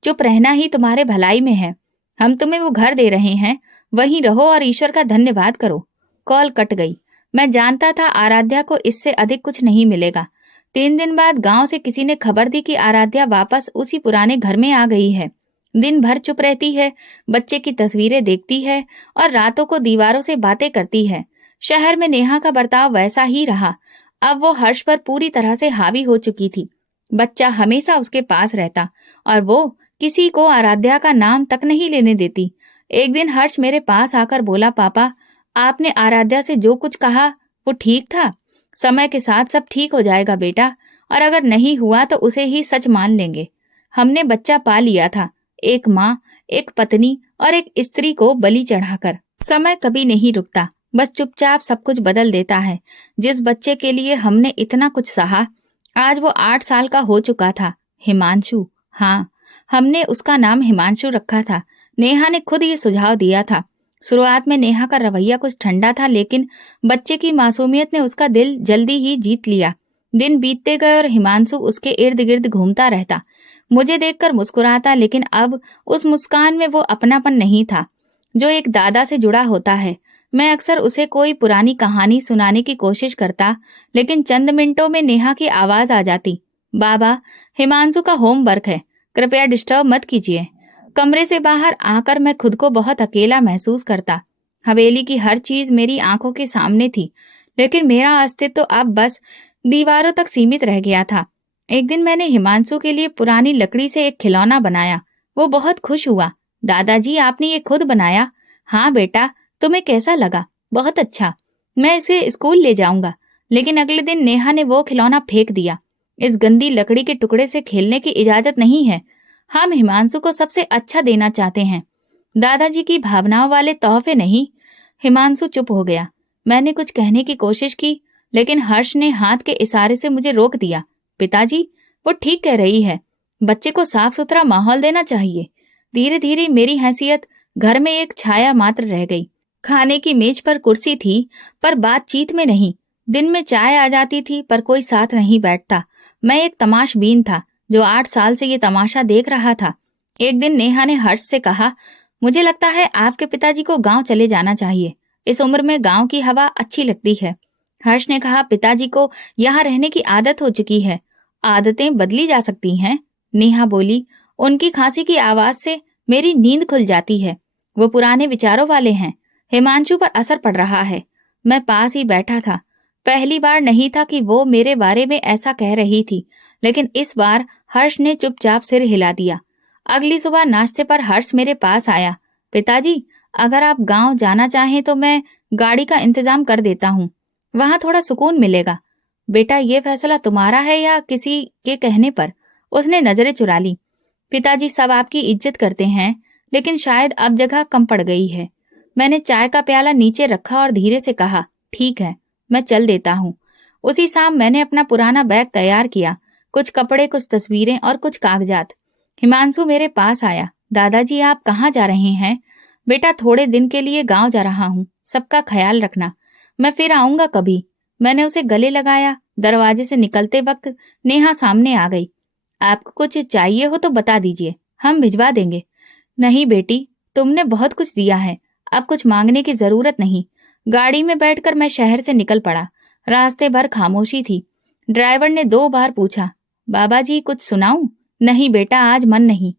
चुप रहना ही तुम्हारे भलाई में है। हम तुम्हें वो घर दे रहे हैं, वहीं रहो और ईश्वर का धन्यवाद करो। कॉल कट गई। मैं जानता था आराध्या को इससे अधिक कुछ नहीं मिलेगा। 3 दिन बाद गांव से किसी ने खबर दी कि आराध्या वापस उसी पुराने घर में आ गई है। दिन भर चुप रहती है, बच्चे की तस्वीरें देखती है और रातों को दीवारों से बातें करती है। शहर में नेहा का बर्ताव वैसा ही रहा। अब वो हर्ष पर पूरी तरह से हावी हो चुकी थी। बच्चा हमेशा उसके पास रहता और वो किसी को आराध्या का नाम तक नहीं लेने देती। एक दिन हर्ष मेरे पास आकर बोला, पापा, आपने आराध्या से जो कुछ कहा वो ठीक था। समय के साथ सब ठीक हो जाएगा बेटा, और अगर नहीं हुआ तो उसे ही सच मान लेंगे। हमने बच्चा पा लिया था, एक माँ, एक पत्नी और एक स्त्री को बलि चढ़ाकर। समय कभी नहीं रुकता, बस चुपचाप सब कुछ बदल देता है। जिस बच्चे के लिए हमने इतना कुछ सहा, आज वो 8 साल का हो चुका था। हिमांशु। हाँ, हमने उसका नाम हिमांशु रखा था। नेहा ने खुद ये सुझाव दिया था। शुरुआत में नेहा का रवैया कुछ ठंडा था, लेकिन बच्चे की मासूमियत ने उसका दिल जल्दी ही जीत लिया। दिन बीतते गए और हिमांशु उसके इर्द गिर्द घूमता रहता, मुझे देखकर मुस्कुराता, लेकिन अब उस मुस्कान में वो अपनापन नहीं था जो एक दादा से जुड़ा होता है। मैं अक्सर उसे कोई पुरानी कहानी सुनाने की कोशिश करता, लेकिन चंद मिनटों में नेहा की आवाज आ जाती, बाबा, हिमांशु का होमवर्क है, कृपया डिस्टर्ब मत कीजिए। कमरे से बाहर आकर मैं खुद को बहुत अकेला महसूस करता। हवेली की हर चीज मेरी आंखों के सामने थी, लेकिन मेरा अस्तित्व तो अब बस दीवारों तक सीमित रह गया था। एक दिन मैंने हिमांशु के लिए पुरानी लकड़ी से एक खिलौना बनाया। वो बहुत खुश हुआ। दादाजी, आपने ये खुद बनाया? हाँ बेटा, तुम्हें कैसा लगा? बहुत अच्छा, मैं इसे स्कूल ले जाऊंगा। लेकिन अगले दिन नेहा ने वो खिलौना फेंक दिया। इस गंदी लकड़ी के टुकड़े से खेलने की इजाजत नहीं है। हम हिमांशु को सबसे अच्छा देना चाहते हैं, दादाजी की भावनाओं वाले तोहफे नहीं। हिमांशु चुप हो गया। मैंने कुछ कहने की कोशिश की, लेकिन हर्ष ने हाथ के इशारे से मुझे रोक दिया। पिताजी, वो ठीक कह रही है, बच्चे को साफ सुथरा माहौल देना चाहिए। धीरे धीरे मेरी हैसियत घर में एक छाया मात्र रह गई। खाने की मेज पर कुर्सी थी, पर बातचीत में नहीं। दिन में चाय आ जाती थी, पर कोई साथ नहीं बैठता। मैं एक तमाशबीन था जो 8 साल से ये तमाशा देख रहा था। एक दिन नेहा ने हर्ष से कहा, मुझे लगता है आपके पिताजी को गांव चले जाना चाहिए। इस उम्र में गांव की हवा अच्छी लगती है। हर्ष ने कहा, पिताजी को यहाँ रहने की आदत हो चुकी है, आदतें बदली जा सकती हैं। नेहा बोली, उनकी खांसी की आवाज से मेरी नींद खुल जाती है। वो पुराने विचारों वाले हैं, हिमांशु पर असर पड़ रहा है। मैं पास ही बैठा था। पहली बार नहीं था कि वो मेरे बारे में ऐसा कह रही थी, लेकिन इस बार हर्ष ने चुपचाप सिर हिला दिया। अगली सुबह नाश्ते पर हर्ष मेरे पास आया। पिताजी, अगर आप गांव जाना चाहें तो मैं गाड़ी का इंतजाम कर देता हूँ, वहां थोड़ा सुकून मिलेगा। बेटा, ये फैसला तुम्हारा है या किसी के कहने पर? उसने नजरें चुरा ली। पिताजी, सब आपकी इज्जत करते हैं, लेकिन शायद अब जगह कम पड़ गई है। मैंने चाय का प्याला नीचे रखा और धीरे से कहा, ठीक है, मैं चल देता हूँ। उसी शाम मैंने अपना पुराना बैग तैयार किया, कुछ कपड़े, कुछ तस्वीरें और कुछ कागजात। हिमांशु मेरे पास आया। दादाजी, आप कहाँ जा रहे हैं? बेटा, थोड़े दिन के लिए गांव जा रहा हूँ, सबका ख्याल रखना, मैं फिर आऊंगा कभी। मैंने उसे गले लगाया। दरवाजे से निकलते वक्त नेहा सामने आ गई। आपको कुछ चाहिए हो तो बता दीजिए, हम भिजवा देंगे। नहीं बेटी, तुमने बहुत कुछ दिया है, अब कुछ मांगने की जरूरत नहीं। गाड़ी में बैठकर मैं शहर से निकल पड़ा। रास्ते भर खामोशी थी। ड्राइवर ने 2 बार पूछा, बाबा जी कुछ सुनाऊं? नहीं बेटा, आज मन नहीं।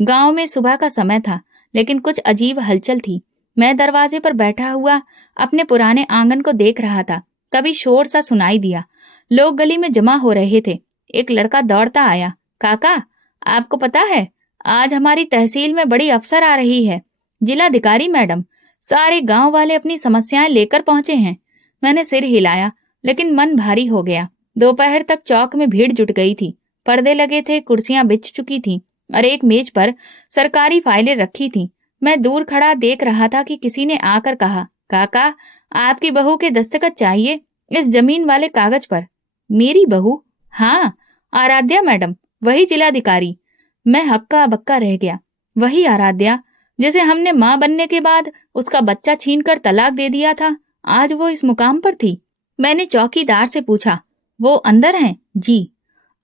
गांव में सुबह का समय था, लेकिन कुछ अजीब हलचल थी। मैं दरवाजे पर बैठा हुआ अपने पुराने आंगन को देख रहा था। तभी शोर सा सुनाई दिया। लोग गली में जमा हो रहे थे। एक लड़का दौड़ता आया। काका, आपको पता है, आज हमारी तहसील में बड़ी अफसर आ रही है, जिलाधिकारी मैडम। सारे गांव वाले अपनी समस्याएं लेकर पहुंचे हैं। मैंने सिर हिलाया, लेकिन मन भारी हो गया। दोपहर तक चौक में भीड़ जुट गई थी। पर्दे लगे थे, कुर्सियां बिछ चुकी थीं और एक मेज पर सरकारी फाइलें रखी थीं। मैं दूर खड़ा देख रहा था कि किसी ने आकर कहा, काका, आपकी बहू के दस्तखत चाहिए इस जमीन वाले कागज पर। मेरी बहू? हाँ, आराध्या मैडम, वही जिलाधिकारी। मैं हक्का बक्का रह गया। वही आराध्या जिसे हमने मां बनने के बाद उसका बच्चा छीनकर तलाक दे दिया था, आज वो इस मुकाम पर थी। मैंने चौकीदार से पूछा, वो अंदर हैं? जी,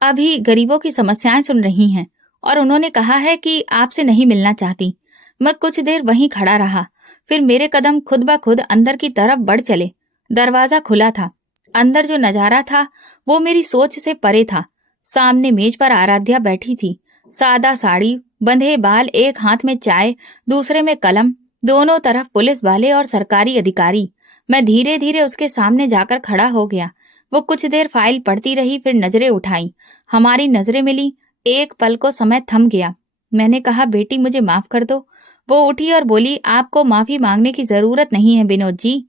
अभी गरीबों की समस्याएं सुन रही हैं और उन्होंने कहा है कि आपसे नहीं मिलना चाहती। मैं कुछ देर वहीं खड़ा रहा, फिर मेरे कदम खुद ब खुद अंदर की तरफ बढ़ चले। दरवाजा खुला था। अंदर जो नजारा था वो मेरी सोच से परे था। सामने मेज पर आराध्या बैठी थी। सादा साड़ी, बंधे बाल, एक हाथ में चाय, दूसरे में कलम, दोनों तरफ पुलिस वाले और सरकारी अधिकारी। मैं धीरे धीरे उसके सामने जाकर खड़ा हो गया। वो कुछ देर फाइल पढ़ती रही, फिर नजरें उठाई। हमारी नजरें मिली। एक पल को समय थम गया। मैंने कहा, बेटी मुझे माफ कर दो। वो उठी और बोली, आपको माफी मांगने की जरूरत नहीं है विनोद जी।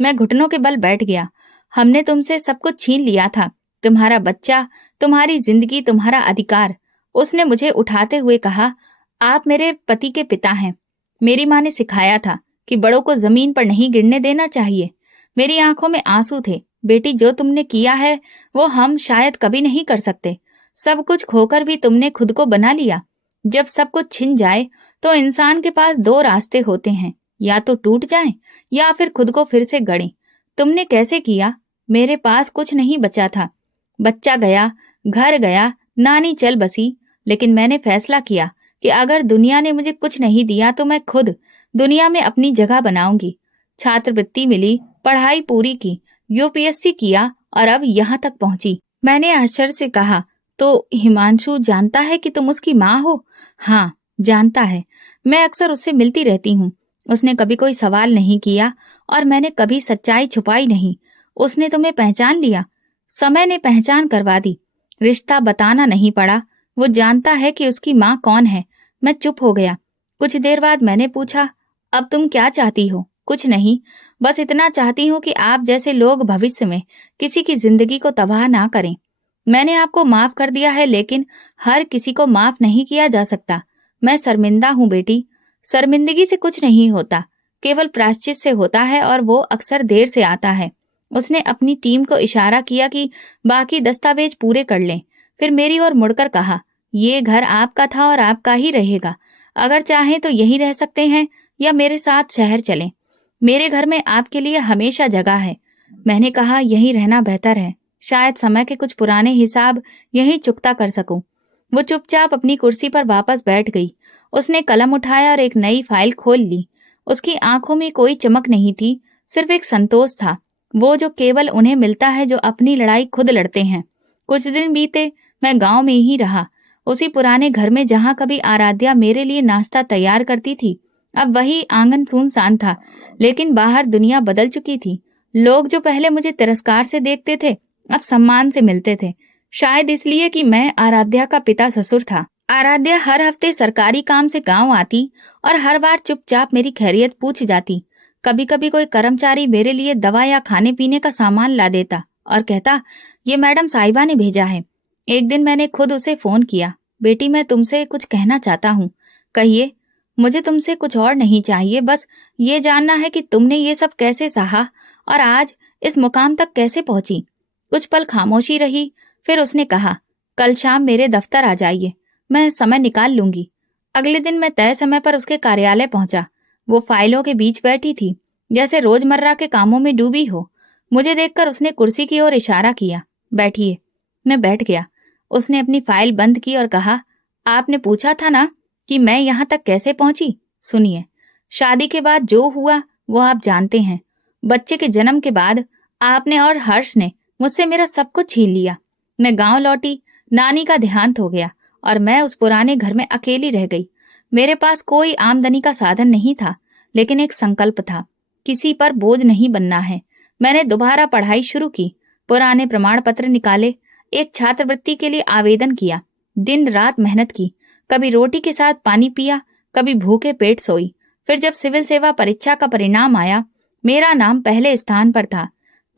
मैं घुटनों के बल बैठ गया। हमने तुमसे सब कुछ छीन लिया था, तुम्हारा बच्चा, तुम्हारी जिंदगी, तुम्हारा अधिकार। उसने मुझे उठाते हुए कहा, आप मेरे पति के पिता हैं। मेरी माँ ने सिखाया था कि बड़ों को जमीन पर नहीं गिरने देना चाहिए। मेरी आंखों में आंसू थे। बेटी, जो तुमने किया है वो हम शायद कभी नहीं कर सकते। सब कुछ खोकर भी तुमने खुद को बना लिया। जब सब कुछ छिन जाए तो इंसान के पास दो रास्ते होते हैं, या तो टूट जाएं या फिर खुद को फिर से गढ़ें। तुमने कैसे किया? मेरे पास कुछ नहीं बचा था। बच्चा गया, घर गया, नानी चल बसी, लेकिन मैंने फैसला किया कि अगर दुनिया ने मुझे कुछ नहीं दिया तो मैं खुद दुनिया में अपनी जगह बनाऊंगी। छात्रवृत्ति मिली, पढ़ाई पूरी की, यूपीएससी किया और अब यहाँ तक पहुंची। मैंने आश्चर्य से कहा, तो हिमांशु जानता है कि तुम उसकी माँ हो? हाँ, जानता है। मैं अक्सर उससे मिलती रहती हूँ। उसने कभी कोई सवाल नहीं किया और मैंने कभी सच्चाई छुपाई नहीं। उसने तुम्हें पहचान लिया। समय ने पहचान करवा दी। रिश्ता बताना नहीं पड़ा। वो जानता है कि उसकी माँ कौन है। मैं चुप हो गया। कुछ देर बाद मैंने पूछा, अब तुम क्या चाहती हो? कुछ नहीं, बस इतना चाहती हूँ कि आप जैसे लोग भविष्य में किसी की जिंदगी को तबाह ना करें। मैंने आपको माफ कर दिया है, लेकिन हर किसी को माफ नहीं किया जा सकता। मैं शर्मिंदा हूँ बेटी। शर्मिंदगी से कुछ नहीं होता, केवल प्रायश्चित से होता है, और वो अक्सर देर से आता है। उसने अपनी टीम को इशारा किया कि बाकी दस्तावेज पूरे कर लें। फिर मेरी ओर मुड़कर कहा, ये घर आपका था और आपका ही रहेगा। अगर चाहें तो यहीं रह सकते हैं या मेरे साथ शहर चलें। मेरे घर में आपके लिए हमेशा जगह है। मैंने कहा, यहीं रहना बेहतर है। शायद समय के कुछ पुराने हिसाब यहीं चुकता कर सकूं। वो चुपचाप अपनी कुर्सी पर वापस बैठ गई। उसने कलम उठाया और एक नई फाइल खोल ली। उसकी आंखों में कोई चमक नहीं थी, सिर्फ एक संतोष था, वो जो केवल उन्हें मिलता है जो अपनी लड़ाई खुद लड़ते हैं। कुछ दिन बीते, मैं गांव में ही रहा, उसी पुराने घर में जहां कभी आराध्या मेरे लिए नाश्ता तैयार करती थी। अब वही आंगन सुनसान था, लेकिन बाहर दुनिया बदल चुकी थी। लोग जो पहले मुझे तिरस्कार से देखते थे, अब सम्मान से मिलते थे। शायद इसलिए कि मैं आराध्या का पिता ससुर था। आराध्या हर हफ्ते सरकारी काम से गांव आती और हर बार चुपचाप मेरी खैरियत पूछ जाती। कभी कभी कोई कर्मचारी मेरे लिए दवा या खाने पीने का सामान ला देता और कहता, ये मैडम साहिबा ने भेजा है। एक दिन मैंने खुद उसे फोन किया, बेटी मैं तुमसे कुछ कहना चाहता हूँ। कहिए। मुझे तुमसे कुछ और नहीं चाहिए, बस ये जानना है कि तुमने ये सब कैसे सहा और आज इस मुकाम तक कैसे पहुंची। कुछ पल खामोशी रही, फिर उसने कहा, कल शाम मेरे दफ्तर आ जाइए, मैं समय निकाल लूंगी। अगले दिन मैं तय समय पर उसके कार्यालय पहुंचा। वो फाइलों के बीच बैठी थी, जैसे रोजमर्रा के कामों में डूबी हो। मुझे देखकर उसने कुर्सी की ओर इशारा किया, बैठिए। मैं बैठ गया। उसने अपनी फाइल बंद की और कहा, आपने पूछा था ना कि मैं यहाँ तक कैसे पहुंची। सुनिए, शादी के बाद जो हुआ वो आप जानते हैं। बच्चे के जन्म के बाद आपने और हर्ष ने मुझसे मेरा सब कुछ छीन लिया। मैं गांव लौटी, नानी का देहांत हो गया और मैं उस पुराने घर में अकेली रह गई। मेरे पास कोई आमदनी का साधन नहीं था, लेकिन एक संकल्प था, किसी पर बोझ नहीं बनना है। मैंने दोबारा पढ़ाई शुरू की, पुराने प्रमाण पत्र निकाले, एक छात्रवृत्ति के लिए आवेदन किया, दिन रात मेहनत की, कभी रोटी के साथ पानी पिया, कभी भूखे पेट सोई। फिर जब सिविल सेवा परीक्षा का परिणाम आया, मेरा नाम पहले स्थान पर था।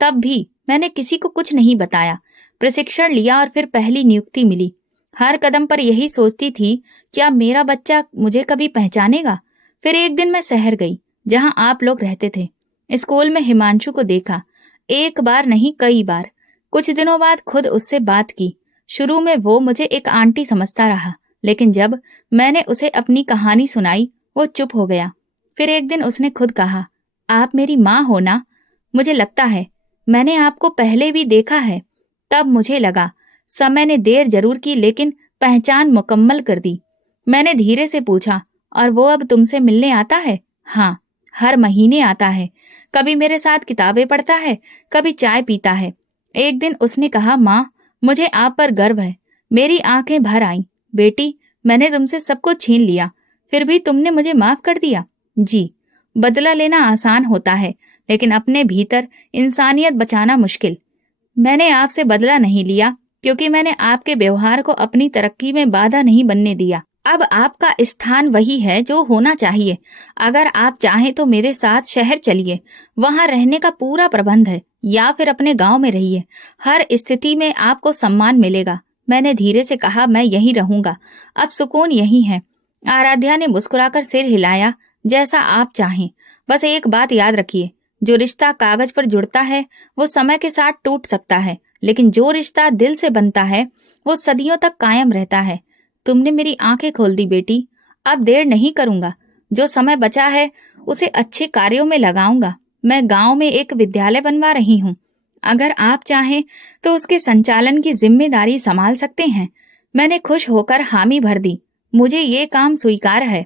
तब भी मैंने किसी को कुछ नहीं बताया। प्रशिक्षण लिया और फिर पहली नियुक्ति मिली। हर कदम पर यही सोचती थी, क्या मेरा बच्चा मुझे कभी पहचानेगा। फिर एक दिन मैं शहर गई, जहां आप लोग रहते थे। स्कूल में हिमांशु को देखा, एक बार नहीं कई बार। कुछ दिनों बाद खुद उससे बात की। शुरू में वो मुझे एक आंटी समझता रहा, लेकिन जब मैंने उसे अपनी कहानी सुनाई, वो चुप हो गया। फिर एक दिन उसने खुद कहा, आप मेरी माँ हो ना? मुझे लगता है मैंने आपको पहले भी देखा है। तब मुझे लगा, समय ने देर जरूर की, लेकिन पहचान मुकम्मल कर दी। मैंने धीरे से पूछा, और वो अब तुमसे मिलने आता है? हाँ, हर महीने आता है। कभी मेरे साथ किताबें पढ़ता है, कभी चाय पीता है। एक दिन उसने कहा, माँ, मुझे आप पर गर्व है। मेरी आंखें भर आईं। बेटी, मैंने तुमसे सब कुछ छीन लिया, फिर भी तुमने मुझे माफ कर दिया। जी, बदला लेना आसान होता है, लेकिन अपने भीतर इंसानियत बचाना मुश्किल। मैंने आपसे बदला नहीं लिया, क्योंकि मैंने आपके व्यवहार को अपनी तरक्की में बाधा नहीं बनने दिया। अब आपका स्थान वही है जो होना चाहिए। अगर आप चाहें तो मेरे साथ शहर चलिए, वहां रहने का पूरा प्रबंध है, या फिर अपने गांव में रहिए। हर स्थिति में आपको सम्मान मिलेगा। मैंने धीरे से कहा, मैं यहीं रहूंगा, अब सुकून यहीं है। आराध्या ने मुस्कुराकर सिर हिलाया, जैसा आप चाहें। बस एक बात याद रखिए, जो रिश्ता कागज पर जुड़ता है वो समय के साथ टूट सकता है, लेकिन जो रिश्ता दिल से बनता है वो सदियों तक कायम रहता है। तुमने मेरी आंखें खोल दी बेटी। अब देर नहीं करूंगा। जो समय बचा है उसे अच्छे कार्यों में लगाऊंगा। मैं गांव में एक विद्यालय बनवा रही हूँ। अगर आप चाहें तो उसके संचालन की जिम्मेदारी संभाल सकते हैं। मैंने खुश होकर हामी भर दी। मुझे ये काम स्वीकार है।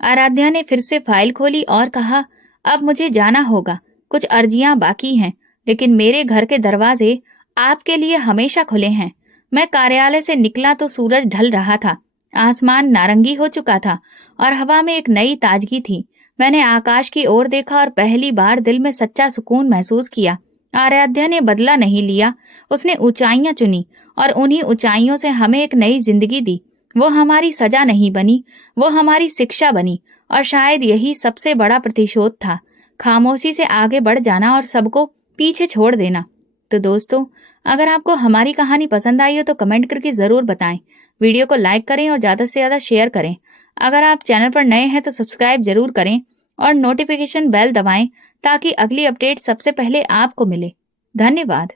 आराध्या ने फिर से फाइल खोली और कहा, अब मुझे जाना होगा। कुछ अर्जियां बाकी हैं, लेकिन मेरे घर के दरवाजे आपके लिए हमेशा खुले हैं। मैं कार्यालय से निकला तो सूरज ढल रहा था। आसमान नारंगी हो चुका था और हवा में एक नई ताजगी थी। मैंने आकाश की ओर देखा और पहली बार दिल में सच्चा सुकून महसूस किया। आराध्या ने बदला नहीं लिया। उसने ऊंचाइयां चुनी और उन्हीं ऊंचाइयों से हमें एक नई जिंदगी दी। वो हमारी सजा नहीं बनी, वो हमारी शिक्षा बनी। और शायद यही सबसे बड़ा प्रतिशोध था, खामोशी से आगे बढ़ जाना और सबको पीछे छोड़ देना। तो दोस्तों, अगर आपको हमारी कहानी पसंद आई हो तो कमेंट करके ज़रूर बताएं। वीडियो को लाइक करें और ज़्यादा से ज़्यादा शेयर करें। अगर आप चैनल पर नए हैं तो सब्सक्राइब जरूर करें और नोटिफिकेशन बेल दबाएं ताकि अगली अपडेट सबसे पहले आपको मिले। धन्यवाद।